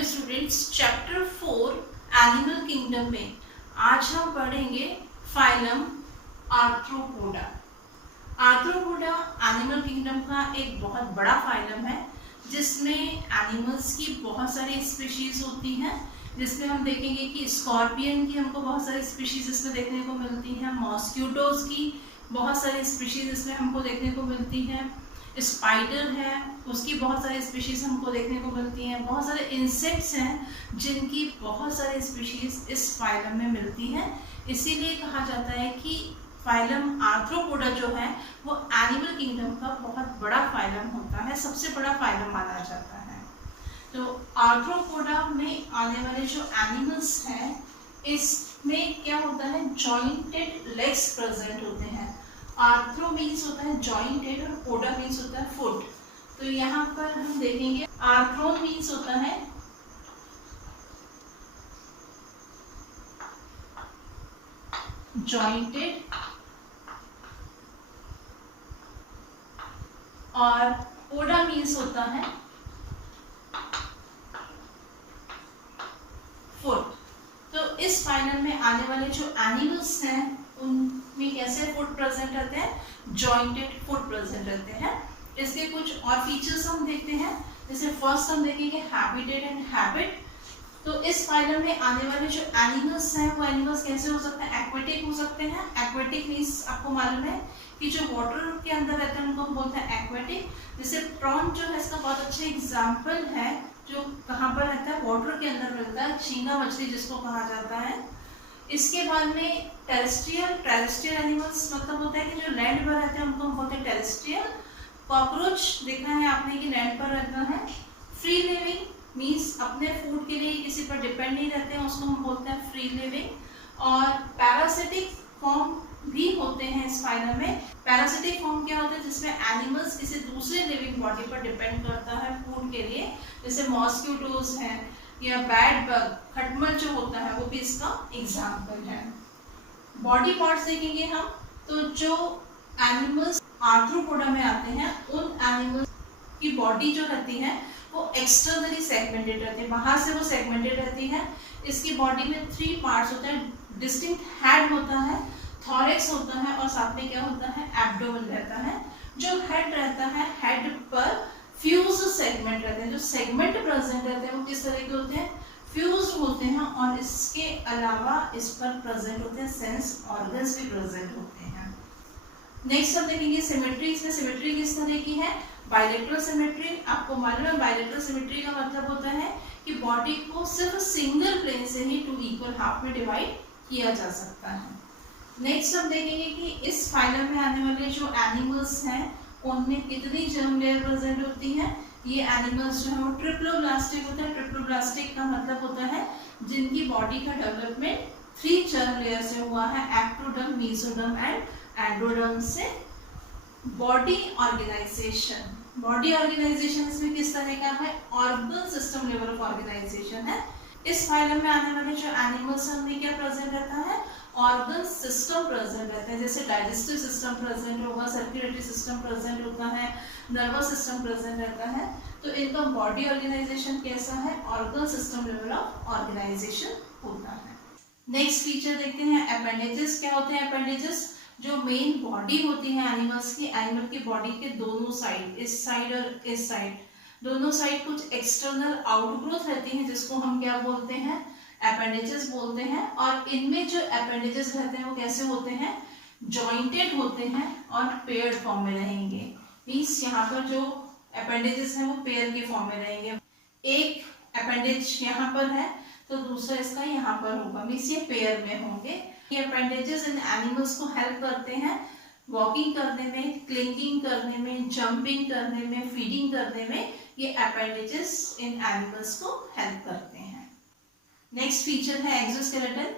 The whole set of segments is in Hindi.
Hello students, chapter 4 animal kingdom में आज हम पढ़ेंगे phylum arthropoda. Arthropoda animal kingdom का एक बहुत बड़ा फाइलम है जिसमें एनिमल्स की बहुत सारी स्पीशीज होती हैं, जिसमें हम देखेंगे कि स्कॉर्पियन की हमको बहुत सारी स्पीशीज इसमें देखने को मिलती हैं, मॉस्किटोज की बहुत सारी स्पीशीज इसमें हमको देखने को मिलती हैं, स्पाइडर है उसकी बहुत सारी स्पीशीज हमको देखने को मिलती हैं, बहुत सारे इंसेक्ट्स हैं जिनकी बहुत सारी स्पीशीज इस फाइलम में मिलती हैं। इसीलिए कहा जाता है कि फाइलम आर्थ्रोपोडा जो है वो एनिमल किंगडम का बहुत बड़ा फाइलम होता है, सबसे बड़ा फाइलम माना जाता है। तो आर्थ्रोपोडा में आने वाले जो एनिमल्स हैं इसमें क्या होता है, जॉइंटेड लेग्स प्रेजेंट होते हैं। आर्थ्रो मीन्स होता है जॉइंटेड और पोडा मीन्स होता है फुट। तो यहाँ पर हम देखेंगे आर्थ्रोन मीन्स होता है जॉइंटेड और पोडा मीन्स होता है फुट। तो इस फाइलम में आने वाले जो एनिमल्स हैं उनमें कैसे फुट प्रेजेंट रहते हैं, जॉइंटेड फुट प्रेजेंट रहते हैं। इसके कुछ और फीचर्स हम देखते हैं, जैसे फर्स्ट हम देखेंगे हैबिटेट एंड हैबिट। तो इस फाइलम में आने वाले जो एनिमल्स हैं वो एनिमल्स कैसे हो सकते हैं, एक्वेटिक हो सकते हैं। एक्वेटिक मीन्स आपको मालूम है कि जो वाटर के अंदर रहते हैं उनको हम बोलते हैं एक्वेटिक। जैसे प्रॉन जो है इसका बहुत अच्छा एग्जाम्पल है, जो कहाँ पर रहता है, वाटर के अंदर मिलता है, झींगा मछली जिसको कहा जाता है। इसके बाद में टेरेस्ट्रियल एनिमल्स मतलब होता है कि जो लैंड पर रहते हैं उनको हम बोलते हैं टेरेस्ट्रियल। कॉकरोच देखा है आपने कि लैंड पर रहता है। फ्री लिविंग मीन्स अपने फूड के लिए किसी पर डिपेंड नहीं रहते हैं, उसको हम बोलते हैं फ्री लिविंग। और पैरासिटिक फॉर्म भी होते हैं इस फाइलम में। पैरासिटिक फॉर्म क्या होता है, जिसमें एनिमल्स किसी दूसरे लिविंग बॉडी पर डिपेंड करता है फूड के लिए, जैसे मॉस्किटोज है या बैड बग, खटमल जो होता है वो भी इसका एग्जाम्पल है। बॉडी पार्ट्स देखेंगे हम, तो जो एनिमल्स आर्थ्रोपोडा में आते हैं उन एनिमल्स की बॉडी जो रहती है वो एक्सटर्नली सेगमेंटेड रहती है, बाहर से वो सेगमेंटेड रहती है। इसकी बॉडी में 3 पार्ट्स होते हैं, डिस्टिंक्ट हेड होता है, थॉरेक्स होता है और साथ में क्या होता है, एब्डोमेन रहता है। जो हेड रहता है, हेड पर फ्यूज सेगमेंट रहते हैं, जो सेगमेंट प्रेजेंट रहते हैं वो किस तरह के होते हैं, फ्यूज होते हैं। और इसके अलावा इस पर प्रेजेंट होते हैं सेंस ऑर्गन्स भी प्रेजेंट होते हैं। नेक्स्ट हम देखेंगे सिमेट्री। इसमें सिमेट्री किस तरह की है, बाइलेटरल सिमेट्री। आपको मालूम है बाइलेटरल सिमेट्री का मतलब होता है कि बॉडी को सिर्फ सिंगल प्लेन से ही 2 इक्वल हाफ में डिवाइड किया जा सकता है। नेक्स्ट हम देखेंगे कि इस फाइलम में आने वाले जो एनिमल्स हैं उनमें कितनी जर्म लेयर प्रेजेंट होती है। ये एनिमल्स जो है वो ट्रिप्लोब्लास्टिक होते हैं। ट्रिप्लोब्लास्टिक का मतलब होता है जिनकी बॉडी का डेवलपमेंट 3 जर्म लेयर से हुआ है, एक्टोडर्म, मेसोडर्म एंड एंडोडर्म से। बॉडी ऑर्गेनाइजेशन इसमें किस तरह का है, organ system level of organisation है। इस फाइलम में आने वाले जो एनिमल्स हैं उनमें क्या प्रेजेंट रहता है, ऑर्गन सिस्टम प्रेजेंट रहता है। जैसे डाइजेस्टिव सिस्टम प्रेजेंट होगा, सर्कुलेटरी सिस्टम प्रेजेंट होता है, नर्वस सिस्टम प्रेजेंट रहता है। तो इनका बॉडी ऑर्गेनाइजेशन कैसा है, organ system level of organisation होता है। नेक्स्ट फीचर देखते हैं अपेंडेजेस। क्या होते हैं अपेंडेजेस, जो मेन बॉडी होती है एनिमल्स की, एनिमल की बॉडी के दोनों साइड, इस साइड और इस साइड, दोनों साइड कुछ एक्सटर्नल आउटग्रोथ रहती है जिसको हम क्या बोलते हैं, अपेंडेजेस बोलते हैं। और इनमें जो अपेंडेजेस रहते हैं वो कैसे होते हैं, जॉइंटेड होते हैं और पेयर्ड फॉर्म में रहेंगे। मींस यहाँ पर जो अपेंडेजेस हैं वो पेयर के फॉर्म में रहेंगे। एक अपेंडेज यहाँ पर है तो दूसरा इसका यहाँ पर होगा, मींस ये पेयर में होंगे। ये अपेंडेजेस इन एनिमल्स को हेल्प करते हैं वॉकिंग करने में, क्लिंगिंग करने में, जंपिंग करने में, फीडिंग करने में। ये अपेंडेजेस इन एनिमल्स को हेल्प करते हैं। नेक्स्ट फीचर है एक्सोस्केलेटन।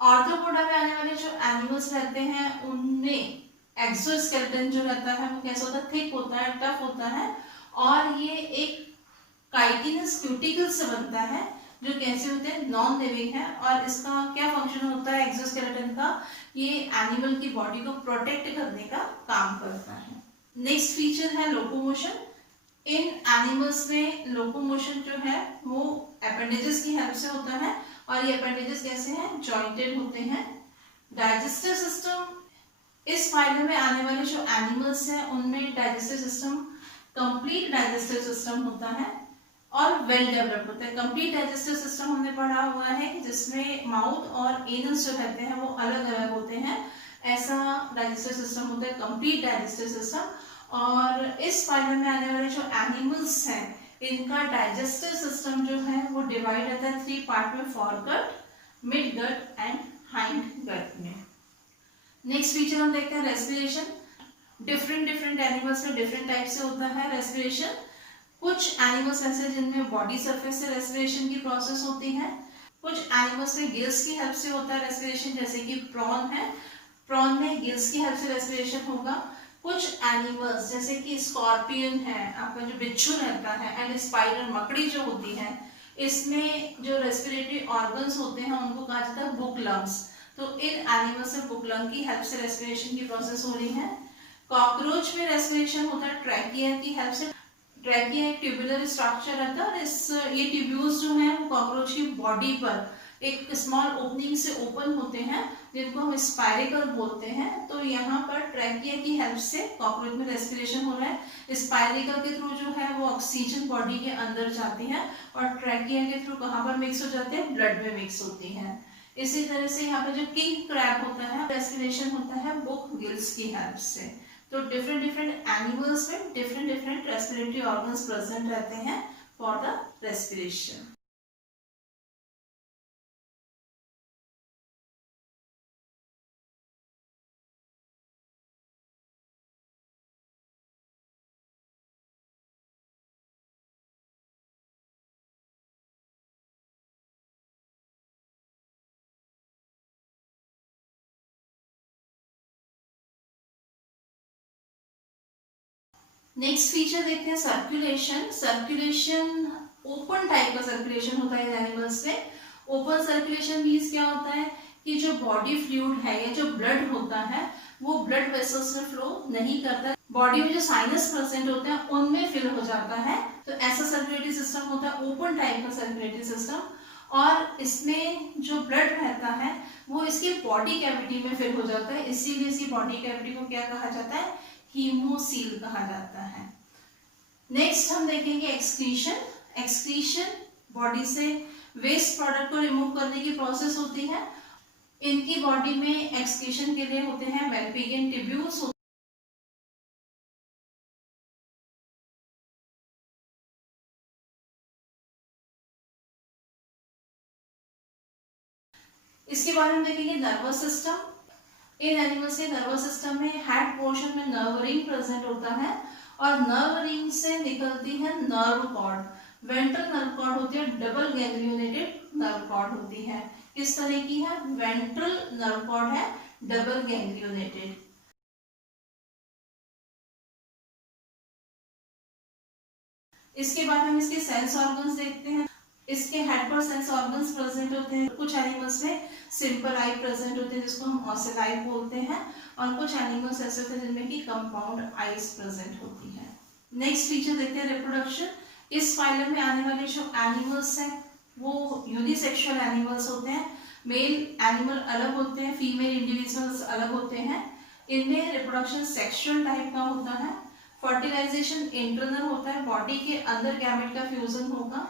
आर्थ्रोपोडा में आने वाले जो एनिमल्स रहते हैं उनमें एक्सोस्केलेटन जो रहता है वो कैसा होता है, थिक होता है, टफ होता है। और ये एक काइटिनस क्यूटिकल से बनता है जो कैसे होते हैं, नॉन लिविंग है। और इसका क्या फंक्शन होता है एक्सोस्केलेटन का, ये एनिमल की बॉडी को प्रोटेक्ट करने का काम करता है। नेक्स्ट फीचर है लोकोमोशन। इन एनिमल्स में लोकोमोशन जो है वो अपेंडेजेस की हेल्प से होता है, और ये अपेंडेजेस कैसे हैं, जॉइंटेड होते हैं। डाइजेस्टिव सिस्टम, इस फाइलम में आने वाले जो एनिमल्स हैं उनमें digestive system complete digestive system होता है और वेल डेवलप्ड होता है। कंप्लीट डाइजेस्टिव सिस्टम हमने पढ़ा हुआ है जिसमें माउथ और एनस जो रहते हैं वो अलग अलग होते हैं, ऐसा डाइजेस्टिव सिस्टम होता है कंप्लीट डाइजेस्टिव सिस्टम। और इस फाइलम में आने वाले जो एनिमल्स हैं इनका डाइजेस्टिव सिस्टम जो है वो डिवाइड रहता है 3 पार्ट में, foregut, midgut and hindgut में। नेक्स्ट फीचर हम देखते हैं रेस्पिरेशन। डिफरेंट एनिमल्स में डिफरेंट टाइप से होता है रेस्पिरेशन। कुछ एनिमल्स ऐसे जिनमें बॉडी सरफेस से रेस्पिरेशन की प्रोसेस होती है, कुछ एनिमल्स में गिल्स की हेल्प से होता है रेस्पिरेशन, जैसे कि प्रॉन है, प्रॉन में गिल्स की हेल्प से रेस्पिरेशन होगा। कुछ एनिमल्स जैसे कि स्कॉर्पियन है, आपका जो बिच्छू रहता है, एंड स्पाइडर, मकड़ी जो होती है, इसमें जो रेस्पिरेटरी ऑर्गन्स होते हैं उनको कहा जाता है बुक लंग्स। तो इन एनिमल्स में बुक लंग की हेल्प से रेस्पिरेशन की प्रोसेस हो रही है। कॉकरोच में रेस्पिरेशन होता है ट्रैकिया की हेल्प से। ट्रैकिया एक ट्यूबुलर स्ट्रक्चर रहता है और ये ट्यूब्यूल्स जो हैं वो कॉकरोच की बॉडी पर एक स्मॉल ओपनिंग से ओपन होते हैं जिनको हम स्पाइरिकल बोलते हैं। तो यहाँ पर ट्रैकिया की हेल्प से कॉकरोच में रेस्पिरेशन हो रहा है। स्पाइरिकल के थ्रू जो है वो ऑक्सीजन बॉडी के अंदर जाती है और ट्रैकिया के थ्रू कहाँ पर मिक्स हो जाती है, ब्लड में मिक्स होती है। इसी तरह से यहाँ पे जो किंग क्रैब होता है रेस्पिरेशन होता है बुक गिल्स की हेल्प से। तो डिफरेंट एनिमल्स में डिफरेंट रेस्पिरेटरी ऑर्गन्स प्रेजेंट रहते हैं for the respiration. Next feature देखते हैं सर्कुलेशन। सर्कुलेशन ओपन टाइप का सर्कुलेशन होता है एनिमल्स में। ओपन सर्कुलेशन मीन्स क्या होता है कि जो बॉडी फ्लूइड है या जो ब्लड होता है वो ब्लड वेसल्स में फ्लो नहीं करता, बॉडी में जो साइनस प्रेजेंट होते हैं उनमें फिल हो जाता है। तो ऐसा सर्कुलेटरी सिस्टम होता है ओपन टाइप का सर्कुलेटरी सिस्टम। और इसमें जो ब्लड रहता है वो इसकी बॉडी कैविटी में फिल हो जाता है, इसीलिए इसकी बॉडी कैविटी को क्या कहा जाता है, हीमोसील कहा जाता है। नेक्स्ट हम देखेंगे एक्सक्रीशन। एक्सक्रीशन बॉडी से वेस्ट प्रोडक्ट को रिमूव करने की प्रोसेस होती है। इनकी बॉडी में एक्सक्रीशन के लिए होते हैं मेल्पिगियन ट्यूब्यूल्स। इसके बाद हम देखेंगे नर्वस सिस्टम। इन एनिमल्स के नर्वस सिस्टम में हेड पोर्शन में नर्व रिंग प्रेजेंट होता है और नर्व रिंग से निकलती है nerve cord. Ventral nerve cord होती है, डबल गैंग्लियोनेटेड नर्व कॉर्ड होती है। किस तरह की है, वेंट्रल नर्व कॉर्ड है, डबल गैंग्लियोनेटेड। इसके बाद हम इसके सेंस ऑर्गन्स देखते हैं। इसके हेड पर सेंस ऑर्गन्स प्रेजेंट होते हैं। कुछ एनिमल्स में सिंपल आई प्रेजेंट होते हैं जिसको हम ऑसिलाई बोलते हैं, और कुछ एनिमल्स ऐसे होते हैं जिनमें की कंपाउंड आईज प्रेजेंट होती है। नेक्स्ट फीचर देखते हैं रिप्रोडक्शन। इस फाइलम में आने वाले जो एनिमल्स हैं वो यूनिसेक्सुअल एनिमल्स होते हैं। मेल एनिमल अलग होते हैं, फीमेल इंडिविजुअल्स अलग होते हैं। इनमें रिप्रोडक्शन सेक्सुअल टाइप का होता है। फर्टिलाइजेशन इंटरनल होता है, बॉडी के अंदर गैमेट का फ्यूजन होगा।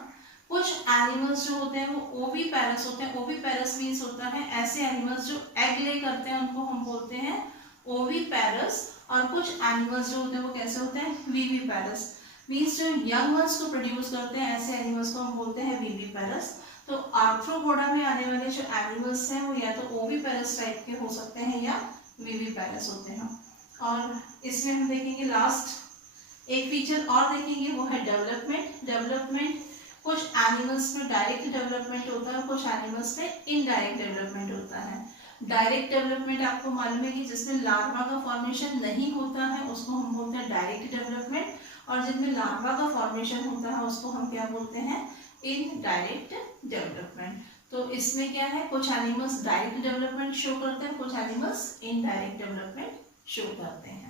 कुछ एनिमल्स जो होते हैं वो ओवीपैरस होते हैं। ओवीपैरस मीन्स होता है ऐसे एनिमल्स जो एग ले करते हैं उनको हम बोलते हैं ओवीपैरस। और कुछ एनिमल्स जो होते हैं वो कैसे होते हैं, वीवीपैरस मीन्स जो यंग वंस को प्रोड्यूस करते हैं ऐसे एनिमल्स को हम बोलते हैं वीवीपैरस। तो आर्थ्रोपोडा में आने वाले जो एनिमल्स हैं वो या तो ओवीपैरस टाइप के हो सकते हैं या वीवीपैरस होते हैं। और इसमें हम देखेंगे लास्ट एक फीचर और देखेंगे वो है डेवलपमेंट। डेवलपमेंट कुछ एनिमल्स में डायरेक्ट डेवलपमेंट होता है, कुछ एनिमल्स में इनडायरेक्ट डेवलपमेंट होता है। डायरेक्ट डेवलपमेंट आपको मालूम है कि जिसमें लार्वा का फॉर्मेशन नहीं होता है उसको हम बोलते हैं डायरेक्ट डेवलपमेंट, और जिसमें लार्वा का फॉर्मेशन होता है उसको हम क्या बोलते हैं, इनडायरेक्ट डेवलपमेंट। तो इसमें क्या है, कुछ एनिमल्स डायरेक्ट डेवलपमेंट शो करते हैं, कुछ एनिमल्स इनडायरेक्ट डेवलपमेंट शो करते हैं।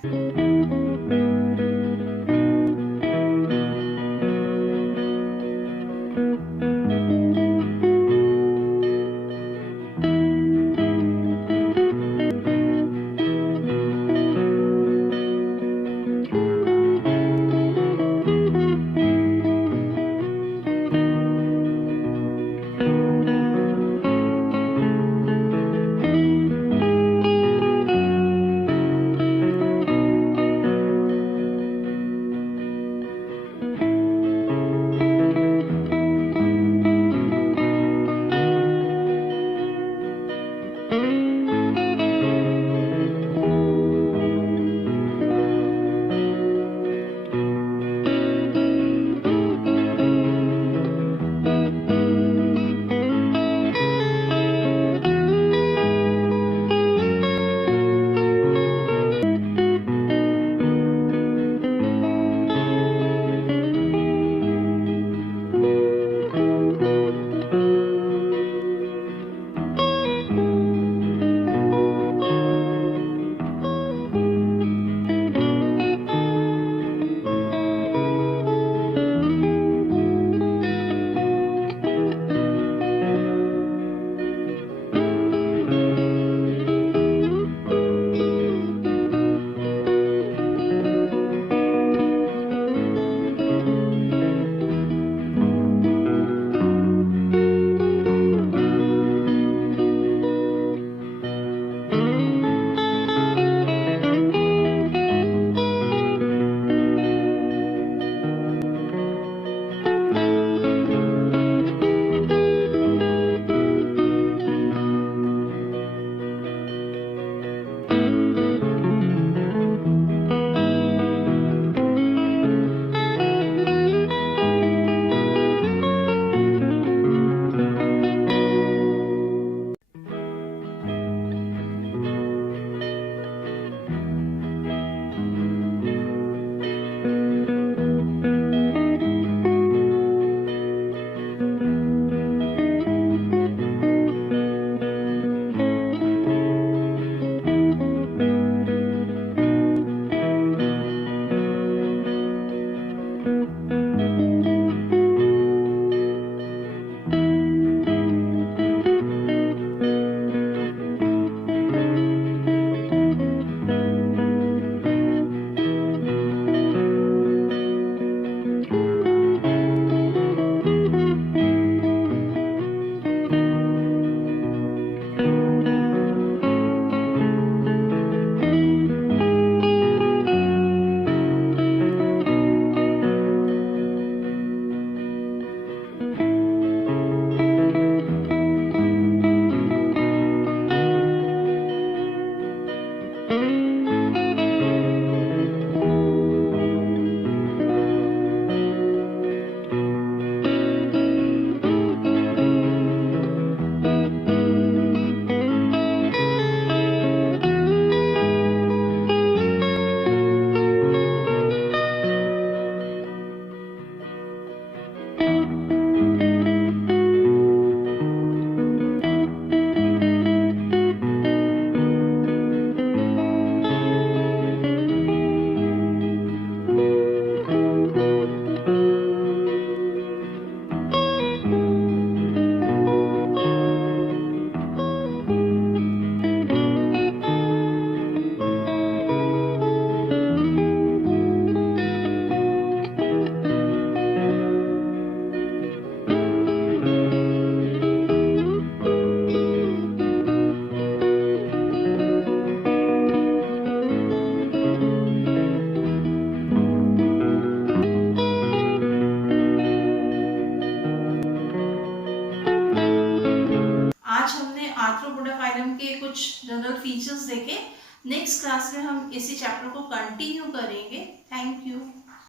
फोनेम के कुछ जनरल फीचर्स देखे। नेक्स्ट क्लास में हम इसी चैप्टर को कंटिन्यू करेंगे। Thank you.